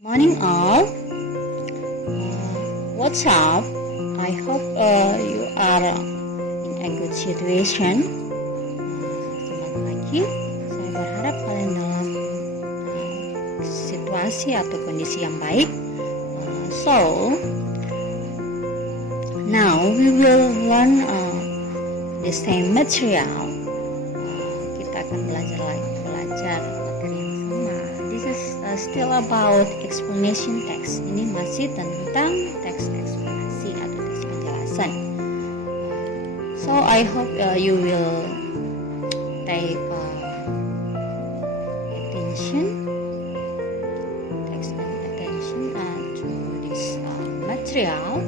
Morning all, what's up? I hope you are in a good situation. Selamat pagi, saya berharap kalian dalam situasi atau kondisi yang baik. So, now we will learn the same material. Kita akan belajar materi yang sama. This is still about explanation text. Ini masih tentang teks eksplanasi atau teks penjelasan. So I hope you will take attention to this material.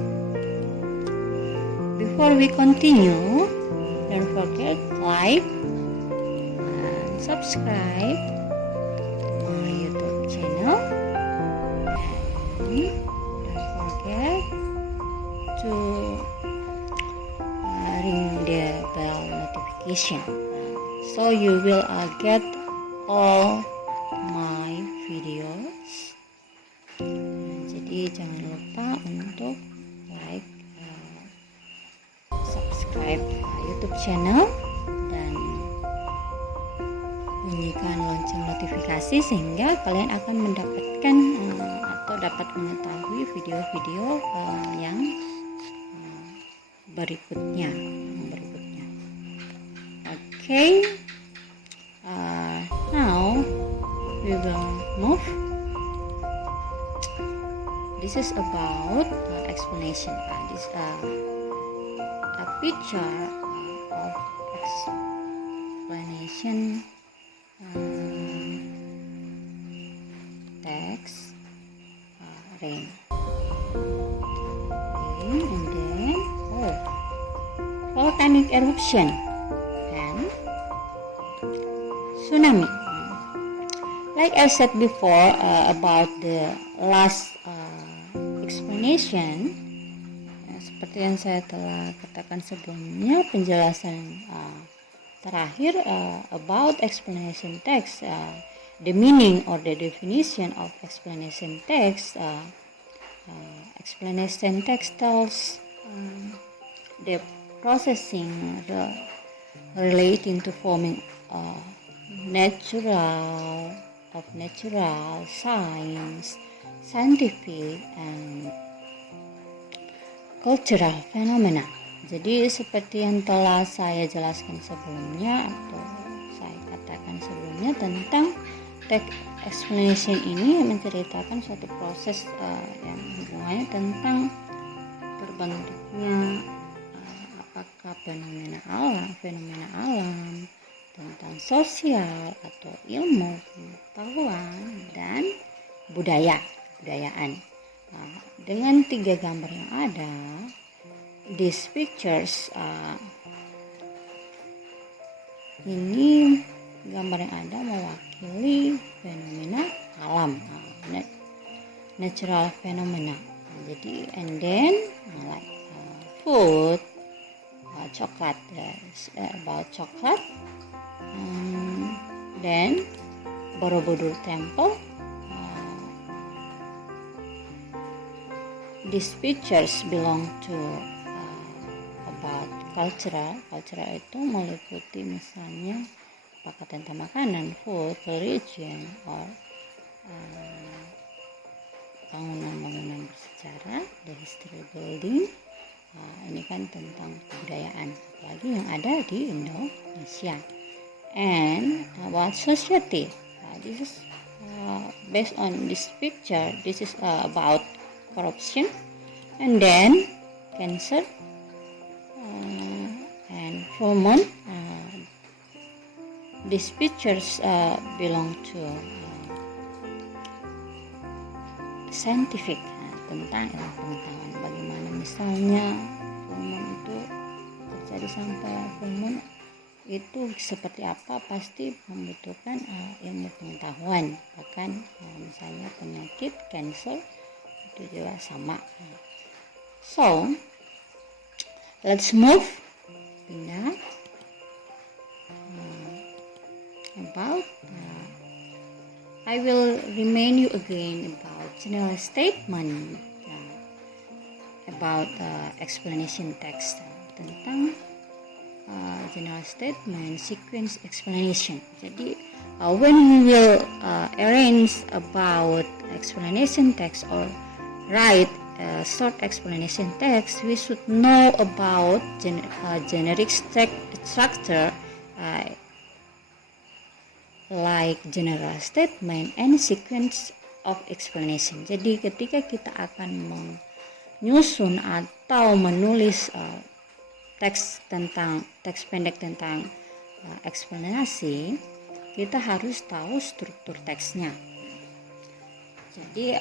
Before we continue, don't forget like and subscribe my YouTube channel. And don't forget to ring the bell notification, so you will get all my videos. Jadi jangan lupa untuk like, subscribe YouTube channel dan bunyikan lonceng notifikasi sehingga kalian akan mendapatkan atau dapat mengetahui video-video yang berikutnya. Okay, now we will move. This is about explanation. This a picture of explanation text rain, and then volcanic eruption and tsunami. Like I said before about the last explanation, seperti yang saya telah katakan sebelumnya, penjelasan terakhir about explanation text, the meaning or the definition of explanation text. Explanation text tells the processing relating to forming natural, science, scientific, and cultural phenomena. Jadi seperti yang telah saya jelaskan sebelumnya atau saya katakan sebelumnya, tentang text explanation ini menceritakan suatu proses yang hubungannya tentang terbentuknya apakah fenomena alam, tentang sosial atau ilmu pengetahuan, dan kebudayaan. Dengan 3 gambar yang ada, these pictures, ini gambar yang ada mewakili fenomena alam, natural phenomena. Jadi and then like food, coklat, about coklat, then Borobudur Temple. These pictures belong to about cultural itu meliputi misalnya apakah tentang makanan, food, religion, or bangunan bersejarah, the history building. Ini kan tentang kebudayaan, apalagi yang ada di Indonesia. And about society, this is based on this picture. This is about corruption, and then cancer and hormone. These pictures belong to scientific, tentang ilmu pengetahuan. Bagaimana misalnya hormon itu terjadi sampai hormon itu seperti apa, pasti membutuhkan ilmu pengetahuan. Bahkan misalnya penyakit cancer itu juga sama. So let's move, pindah about I will remind you again about general statement about explanation text, tentang general statement sequence explanation. Jadi when we will arrange about explanation text or write short explanation text, we should know about generic structure like general statement and sequence of explanation. Jadi ketika kita akan menyusun atau menulis teks pendek tentang eksplanasi, kita harus tahu struktur teksnya. Jadi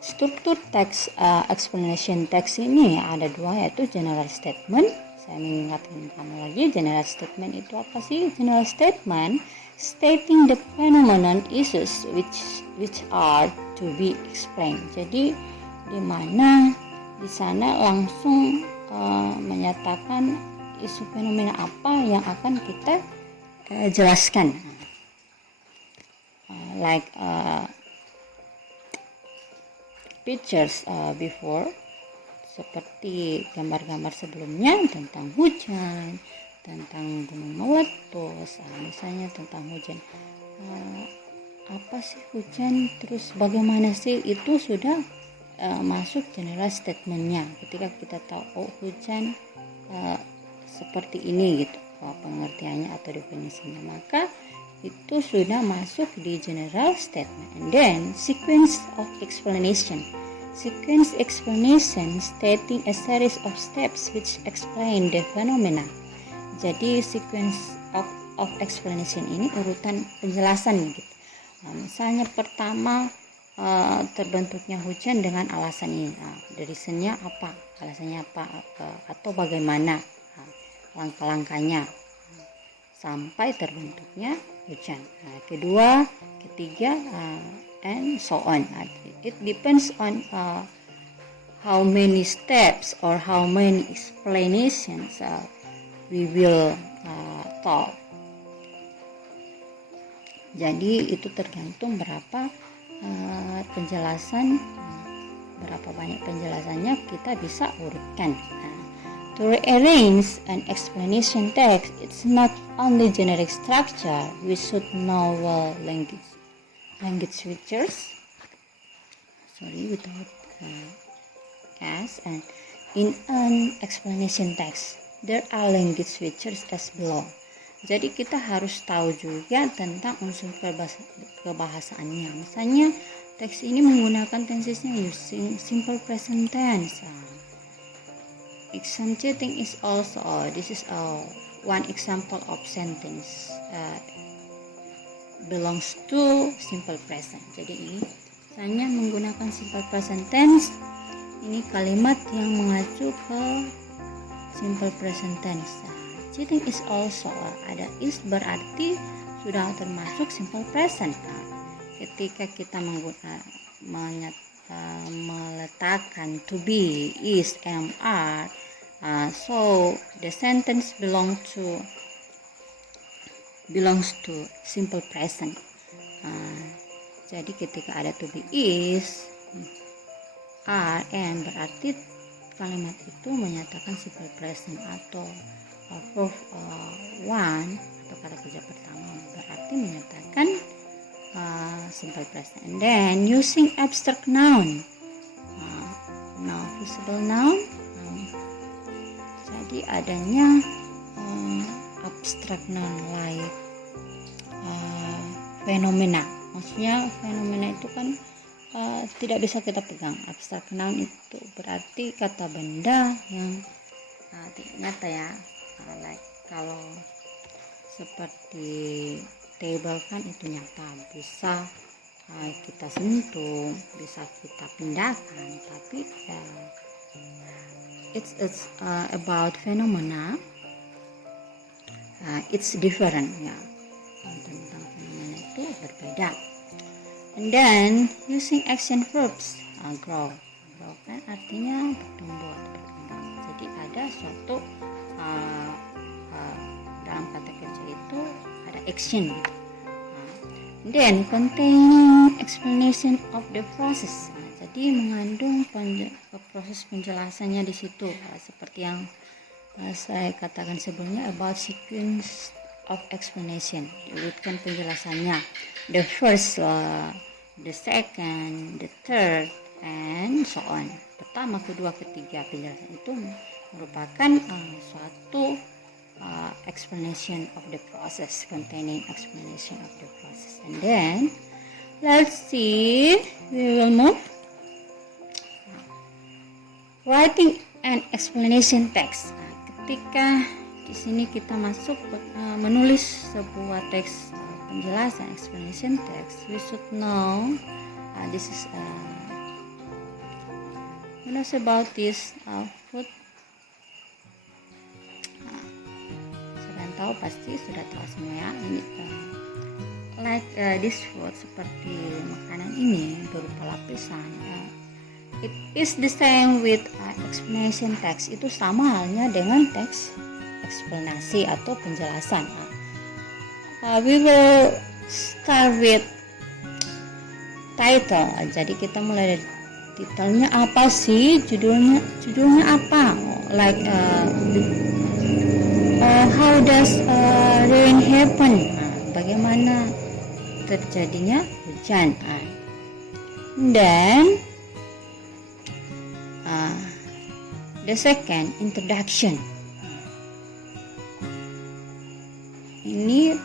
struktur teks explanation text ini ada dua, yaitu general statement. Saya mengingatkan kamu lagi, general statement itu apa sih? General statement stating the phenomenon issues which are to be explained. Jadi di mana di sana langsung menyatakan isu fenomena apa yang akan kita jelaskan. Like pictures before, seperti gambar-gambar sebelumnya tentang hujan, tentang gunung meletus, misalnya tentang hujan. Apa sih hujan, terus bagaimana sih, itu sudah masuk general statementnya. Ketika kita tahu hujan seperti ini gitu, pengertiannya atau definisinya, maka itu sudah masuk di general statement. And then sequence of explanation stating a series of steps which explain the phenomena. Jadi sequence of explanation ini urutan penjelasan gitu. Misalnya pertama, terbentuknya hujan dengan alasan ini. Dari reasonnya apa, alasannya apa, atau bagaimana langkah-langkahnya sampai terbentuknya hujan. Kedua, ketiga, and so on. It depends on how many steps or how many explanations we will talk. Jadi itu tergantung berapa penjelasan, berapa banyak penjelasannya kita bisa urutkan. To rearrange an explanation text, it's not only generic structure. We should know language features. Without S. And in an explanation text, there are language features as below. Jadi kita harus tahu juga tentang unsur kebahasaannya. Misalnya teks ini menggunakan tensesnya using simple present tense. Exam cheating is also, this is one example of sentence belongs to simple present. Jadi ini misalnya menggunakan simple present tense, ini kalimat yang mengacu ke simple present tense. Cheating is also, ada is berarti sudah termasuk simple present. Ketika kita meletakkan to be, is, am, are, so the sentence belongs to simple present. Jadi ketika ada to be, is, are, am, berarti kalimat itu menyatakan simple present, atau verb one atau kata kerja pertama berarti menyatakan simple present. And then using abstract noun, visible noun, jadi adanya abstract noun like fenomena. Maksudnya fenomena itu kan tidak bisa kita pegang. Abstract noun itu berarti kata benda yang tidak nyata ya. Like kalau seperti table kan itu nyata, bisa kita sentuh, bisa kita pindahkan, tapi it's about phenomena, it's different ya, tentang fenomena itu berbeda. And then using action verbs, grow kan artinya bertumbuh atau berkembang. Jadi ada suatu dalam kata kerja itu ada action. Then containing explanation of the process. Jadi mengandung proses penjelasannya di situ, seperti yang saya katakan sebelumnya about sequence of explanation. Diurutkan penjelasannya. The first, the second, the third, and so on. Pertama, kedua, ketiga penjelasan itu merupakan suatu explanation of the process, containing explanation of the process. And then let's see, we will move writing an explanation text. Ketika di sini kita masuk menulis sebuah teks penjelasan, explanation text, we should know this is knows about this food. Kalian tahu pasti sudah tahu semua ya. Ini like this food, seperti makanan ini berupa lapisan. It is the same with explanation text. Itu sama halnya dengan teks eksplanasi atau penjelasan. We will start with title. Jadi kita mulai dari titelnya apa sih, judulnya apa? Like how does rain happen? Bagaimana terjadinya hujan? Then the second, introduction. Ini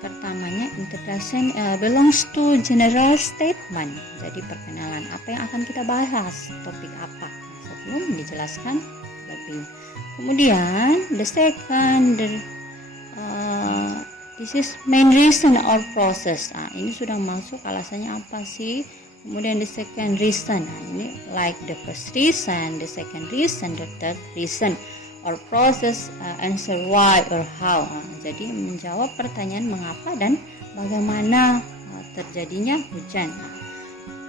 pertamanya, introduction belongs to general statement. Jadi perkenalan, apa yang akan kita bahas, topik apa, sebelum dijelaskan lebih. Kemudian the second, this is main reason or process. Ini sudah masuk alasannya apa sih. Kemudian the second reason, ini like the first reason, the second reason, the third reason, or process, answer why or how. Jadi menjawab pertanyaan mengapa dan bagaimana terjadinya hujan,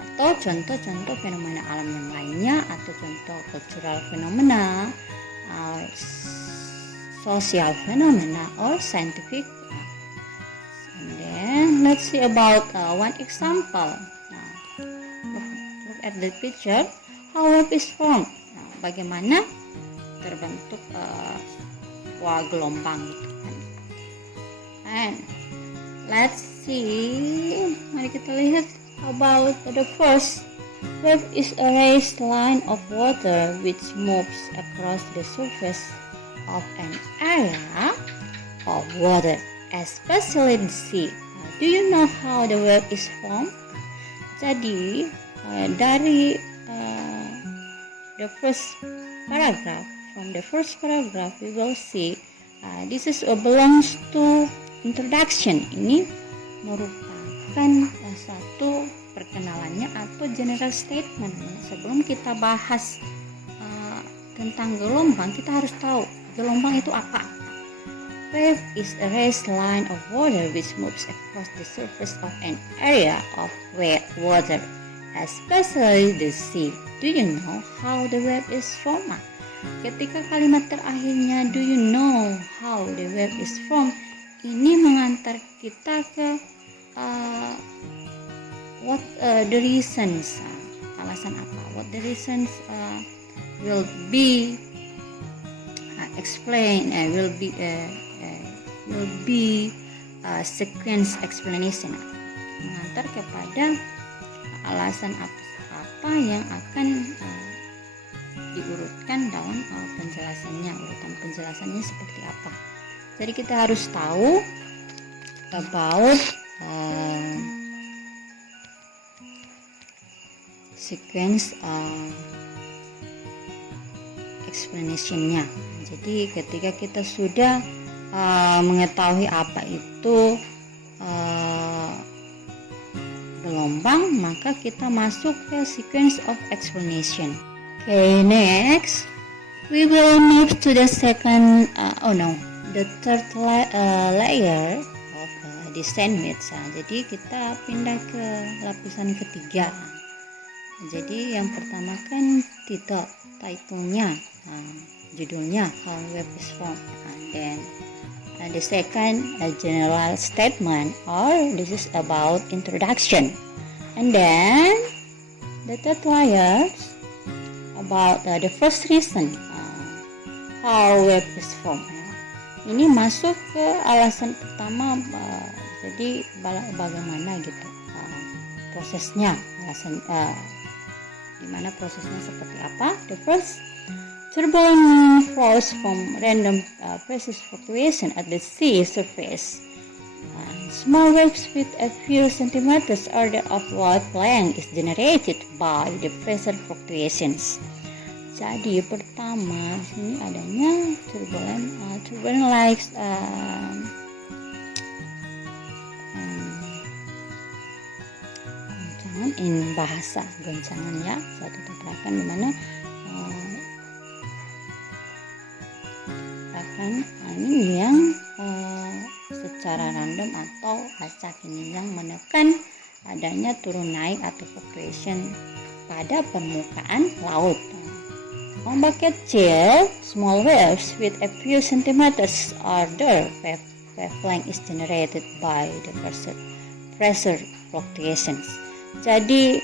atau contoh-contoh fenomena alam yang lainnya, atau contoh cultural phenomena, social phenomena, or scientific. And then let's see about one example. Look at the picture, how wave is formed. Bagaimana terbentuk gelombang gitu kan. And let's see, mari kita lihat about the first. Wave is a raised line of water which moves across the surface of an area of water, especially the sea. Do you know how the wave is formed? Jadi dari the first paragraph, from the first paragraph we will see this is belongs to introduction. Ini merupakan satu perkenalannya atau general statement. Sebelum kita bahas tentang gelombang, kita harus tahu gelombang itu apa. Wave is a raised line of water which moves across the surface of an area of wet water, especially the sea. Do you know how the wave is formed? Ketika kalimat terakhirnya do you know how the wave is formed, ini mengantar kita ke what the reasons, alasan apa, what the reasons will be explained, will be sequence explanation, mengantar kepada alasan apa yang akan diurutkan dalam penjelasannya, urutan penjelasannya seperti apa. Jadi kita harus tahu about sequence explanation-nya. Jadi ketika kita sudah mengetahui apa itu gelombang, maka kita masuk ke sequence of explanation. Okay, next we will move to the second, the third layer of the sandwich. Jadi kita pindah ke lapisan ketiga. Jadi yang pertama kan titlenya, judulnya how wave is formed, and then The second, a general statement, or this is about introduction. And then the third layer about the first reason how web is formed. Ini masuk ke alasan pertama, jadi bagaimana gitu prosesnya, alasan dimana prosesnya seperti apa. The first, turbulent flows from random pressure fluctuation at the sea surface. Small waves with a few centimeters order of wavelength is generated by the pressure fluctuations. Jadi pertama sini adanya turbulent like goncangan in bahasa goncangan ya, suatu tabrakan dimana tabrakan angin yang secara random atau acak ini yang menekan adanya turun naik atau fluctuation pada permukaan laut. Ombak kecil, small waves with a few centimeters order wavelength is generated by the pressure fluctuations. Jadi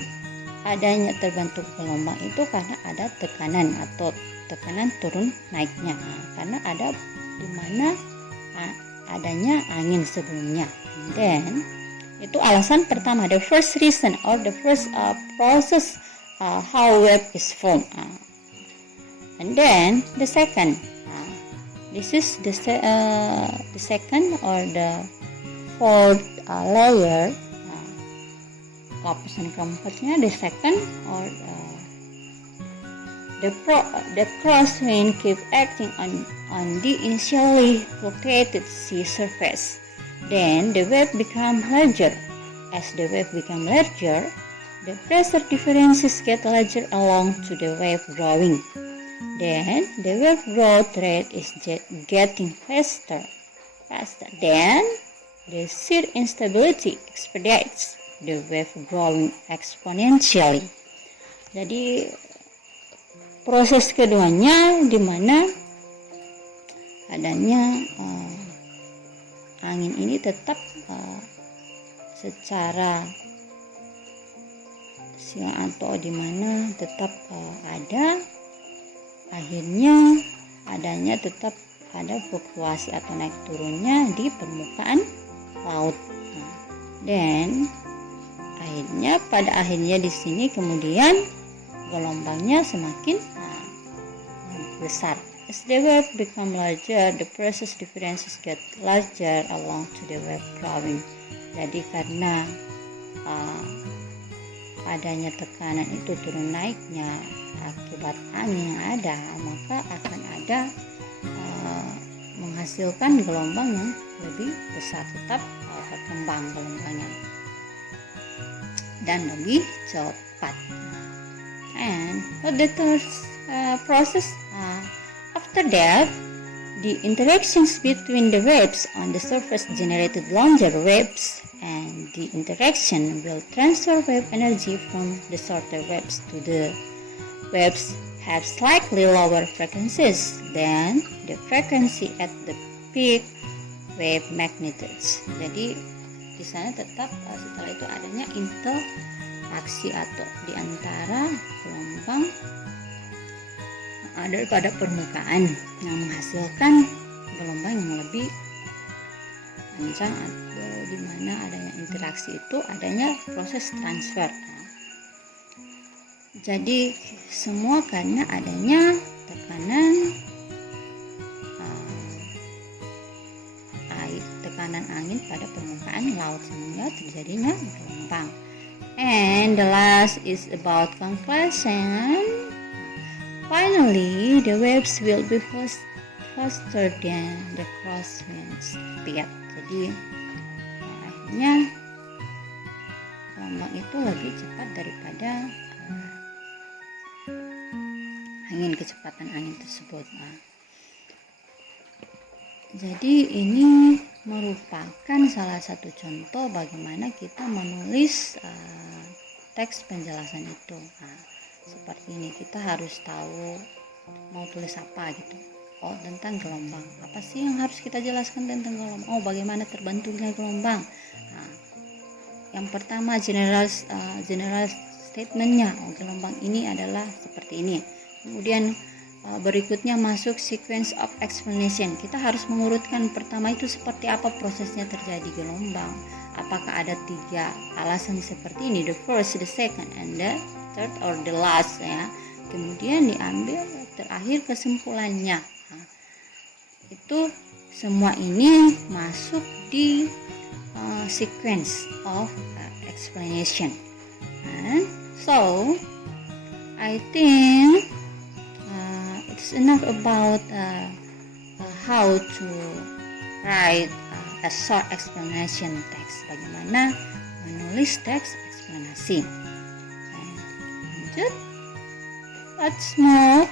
adanya terbentuk gelombang itu karena ada tekanan atau tekanan turun naiknya, karena ada di mana adanya angin sebelumnya. And then itu alasan pertama, the first reason or the first process how wave is formed. And then the second, this is the second or the fourth layer. Lapisan keempatnya, the second or the crosswind keep acting on the initially fluctuated sea surface. Then the wave become larger. As the wave become larger, the pressure differences get larger along to the wave growing. Then the wave growth rate is getting faster. Then the shear instability expedites the wave growing exponentially. Jadi proses keduanya di mana adanya angin ini tetap secara silang atau di mana tetap ada, akhirnya adanya tetap ada fluktuasi atau naik turunnya di permukaan laut. Dan akhirnya pada akhirnya di sini kemudian gelombangnya semakin besar. As the wave become larger, the pressure differences get larger along to the wave growing. Jadi karena adanya tekanan itu turun naiknya akibat angin yang ada, maka akan ada menghasilkan gelombang yang lebih besar, tetap berkembang gelombangnya dan lebih cepat. And for the third process, after that, the interactions between the waves on the surface generated larger waves, and the interaction will transfer wave energy from the shorter waves to the waves have slightly lower frequencies than the frequency at the peak wave magnitudes. Jadi di sana tetap setelah itu adanya interaksi atau di antara gelombang ada pada permukaan yang menghasilkan gelombang yang lebih kencang, atau di mana adanya interaksi itu adanya proses transfer. Jadi semua karena adanya tekanan angin pada permukaan laut sehingga terjadinya gelombang. And the last is about conclusion. Finally, the waves will be faster than the crosswind speed. Jadi akhirnya gelombang itu lebih cepat daripada kecepatan angin tersebut. Jadi ini merupakan salah satu contoh bagaimana kita menulis teks penjelasan itu. Seperti ini, kita harus tahu mau tulis apa gitu. Oh, tentang gelombang. Apa sih yang harus kita jelaskan tentang gelombang? Oh, bagaimana terbentuknya gelombang. Nah, yang pertama general statementnya. Oh, gelombang ini adalah seperti ini. Kemudian berikutnya masuk sequence of explanation. Kita harus mengurutkan pertama itu seperti apa prosesnya terjadi gelombang. Apakah ada 3 alasan seperti ini, the first, the second, and the third or the last ya. Kemudian diambil terakhir kesimpulannya. Nah, itu semua ini masuk di sequence of explanation. And so I think it's enough about how to write a short explanation text. Bagaimana menulis teks eksplanasi. Lanjut, let's move.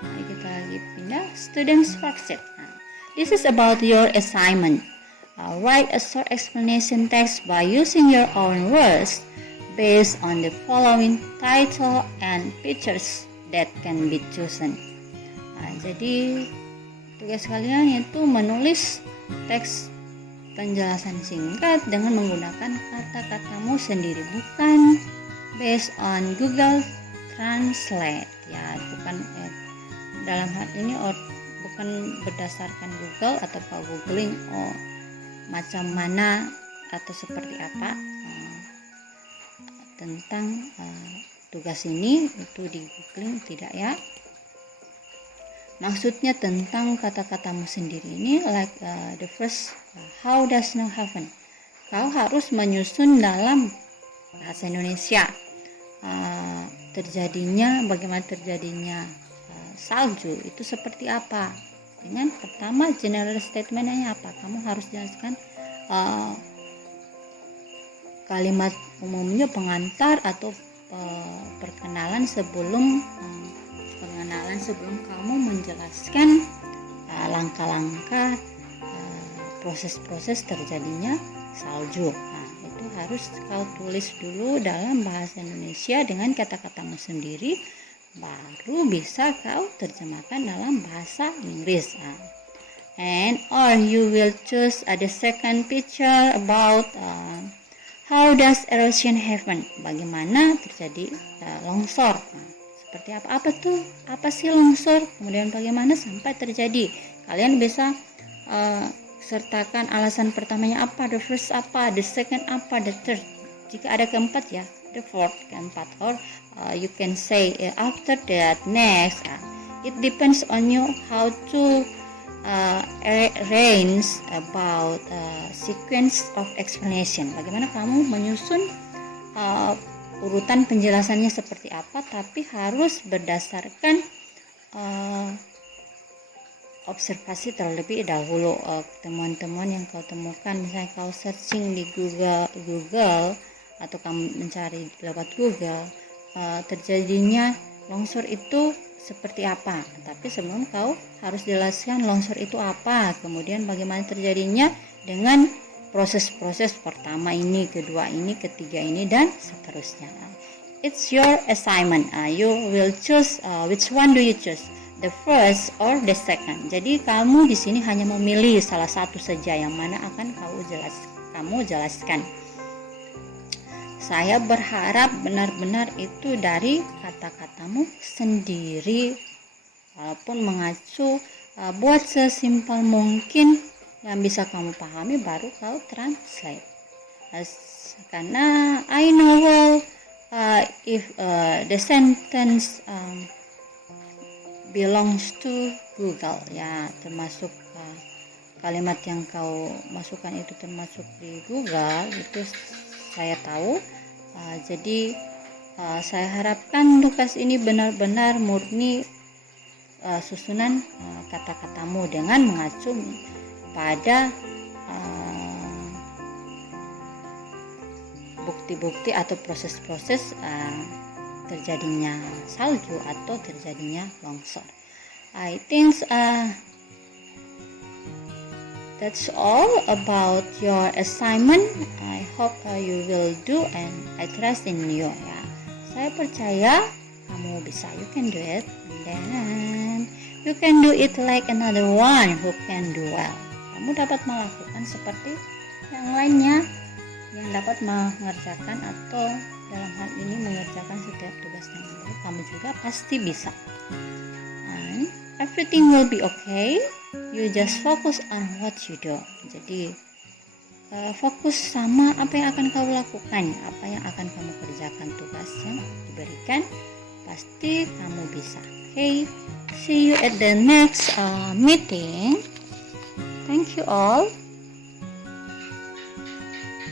Nah, kita lagi pindah students worksheet. Nah, this is about your assignment. Write a short explanation text by using your own words based on the following title and pictures that can be chosen. Nah, jadi tugas kalian itu menulis teks penjelasan singkat dengan menggunakan kata-katamu sendiri, bukan based on Google Translate ya, bukan dalam hal ini bukan berdasarkan Google atau googling macam mana atau seperti apa tentang tugas ini, itu di googling tidak ya. Maksudnya tentang kata-katamu sendiri ini, like the first, how does snow happen. Kau harus menyusun dalam bahasa Indonesia bagaimana terjadinya salju itu seperti apa. Dengan pertama general statementnya apa, kamu harus jelaskan kalimat umumnya, pengantar atau perkenalan sebelum kamu menjelaskan langkah-langkah proses-proses terjadinya salju. Nah, itu harus kau tulis dulu dalam bahasa Indonesia dengan kata-katamu sendiri, baru bisa kau terjemahkan dalam bahasa Inggris. And or you will choose the second picture about how does erosion happen, bagaimana terjadi longsor. Seperti apa sih longsor, kemudian bagaimana sampai terjadi. Kalian bisa sertakan alasan pertamanya apa, the first apa, the second apa, the third, jika ada keempat ya, the fourth, keempat, or you can say after that, next. It depends on you how to arrange about sequence of explanation. Bagaimana kamu menyusun urutan penjelasannya seperti apa, tapi harus berdasarkan observasi terlebih dahulu, temuan-temuan yang kau temukan. Misalnya kau searching di Google atau kamu mencari lewat Google terjadinya longsor itu seperti apa, tapi sebelum kau harus jelaskan longsor itu apa, kemudian bagaimana terjadinya dengan proses-proses pertama ini, kedua ini, ketiga ini, dan seterusnya. It's your assignment. You will choose which one do you choose, the first or the second. Jadi kamu di sini hanya memilih salah satu saja yang mana akan kamu jelaskan. Saya berharap benar-benar itu dari kata-katamu sendiri, walaupun mengacu, buat sesimpel mungkin yang bisa kamu pahami, baru kau translate. Karena I know well if the sentence belongs to Google ya, termasuk kalimat yang kau masukkan itu termasuk di Google, itu saya tahu. Jadi saya harapkan tugas ini benar-benar murni susunan kata-katamu dengan mengacu pada bukti-bukti atau proses-proses terjadinya salju atau terjadinya longsor. I think that's all about your assignment. I hope you will do and I trust in you ya. Saya percaya kamu bisa, you can do it. And then You can do it like another one who can do well. Kamu dapat melakukan seperti yang lainnya yang dapat mengerjakan atau dalam hal ini mengerjakan setiap tugas dengan baik. Kamu juga pasti bisa. And everything will be okay. You just focus on what you do. Jadi fokus sama apa yang akan kamu lakukan, apa yang akan kamu kerjakan, tugas yang diberikan, pasti kamu bisa. Okay, see you at the next meeting. Thank you all.